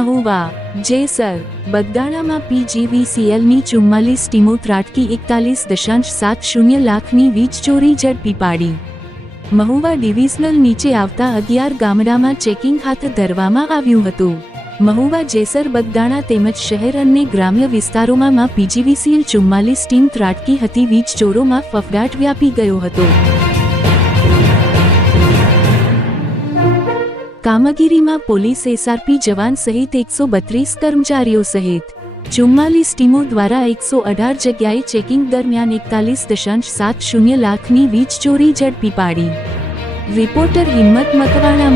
મહુવા જેસર બગદાણામાં પીજીવીસીએલની ચુમ્માલીસ ટીમો ત્રાટકી એકતાલીસ દશાંશ સાત શૂન્ય લાખની વીજ ચોરી ઝડપી પાડી. મહુવા ડિવિઝનલ નીચે આવતા અગિયાર ગામડામાં ચેકિંગ હાથ ધરવામાં આવ્યું હતું. મહુવા જેસર બગદાણા તેમજ શહેર અને ગ્રામ્ય વિસ્તારોમાં પીજીવીસીએલ ચુમ્માલીસ ટીમ ત્રાટકી હતી વીજ ચોરોમાં ફફડાટ વ્યાપી ગયો હતો. કામગીરીમાં પોલીસ એસઆરપી જવાન સહિત એકસો બત્રીસ કર્મચારીઓ સહિત ચુમ્માલીસ ટીમો દ્વારા એકસો અઢાર જગ્યાએ ચેકિંગ દરમિયાન એકતાલીસ દશાંશ સાત શૂન્ય લાખની વીજ ચોરી ઝડપી પાડી. રિપોર્ટર હિંમત મકવાણા